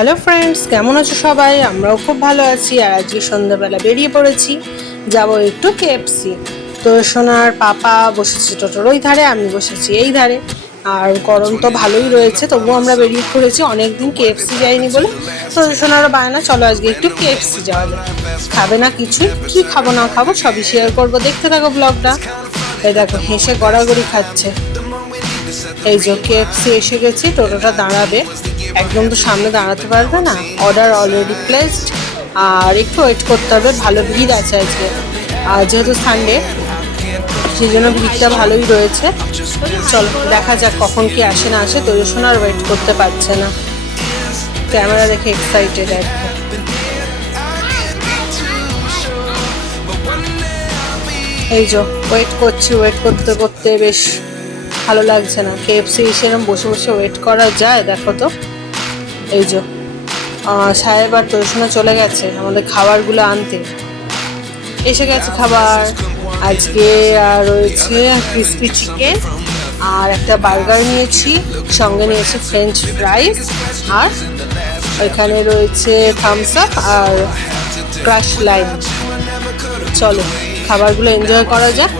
Hello friends, কেমন আছো সবাই? আমরাও খুব ভালো আছি। আর আজকে সন্ধ্যাবেলা বেরিয়ে পড়েছি, যাব একটু কেএফসি। তো সোনার পাপা বসেছে টোটোর ওই ধারে, আমি বসেছি এই ধারে। আর গরম তো ভালোই রয়েছে, তবুও আমরা বেরিয়ে পড়েছি, অনেকদিন কেএফসি যাইনি বলে। তো সোনারও বায়না, চলো আজকে একটু কেএফসি যাওয়া যায়। খাবে না কিছুই, কি খাবো না খাবো সবই শেয়ার করবো, দেখতে থাকো ব্লগটা। এই দেখো হেসে গড়াগড়ি খাচ্ছে। এই যে কেএফসি এসে গেছি, টোটোটা দাঁড়াবে, একদম তো সামনে দাঁড়াতে পারবে না, অর্ডার অলরেডি প্লেসড। আর একটু ওয়েট করতে হবে, ভালো ভিড় আছে আজকে, আর যেহেতু সানডে সেই জন্য ভিড়টা ভালোই রয়েছে। চলো দেখা যাক কখন কি আসে না আসে। তৈরি আর ওয়েট করতে পারছে না, ক্যামেরা দেখে এক্সাইটেড একদম। এই যে ওয়েট করছি, ওয়েট করতে করতে বেশ ভালো লাগছে না। কেএফসি এসে এরকম বসে বসে ওয়েট করা যায়? দেখো তো, এই যে সাহেব আর তোষণা চলে গেছে আমাদের খাবারগুলো আনতে। এসে গেছে খাবার আজকে, আর রয়েছে ক্রিসপি চিকেন আর একটা বার্গার নিয়েছি, সঙ্গে নিয়েছি ফ্রেঞ্চ ফ্রাইস, আর এখানে রয়েছে থামস আপ আর ক্রাশ লাইম। চলো খাবারগুলো এনজয় করা যাক।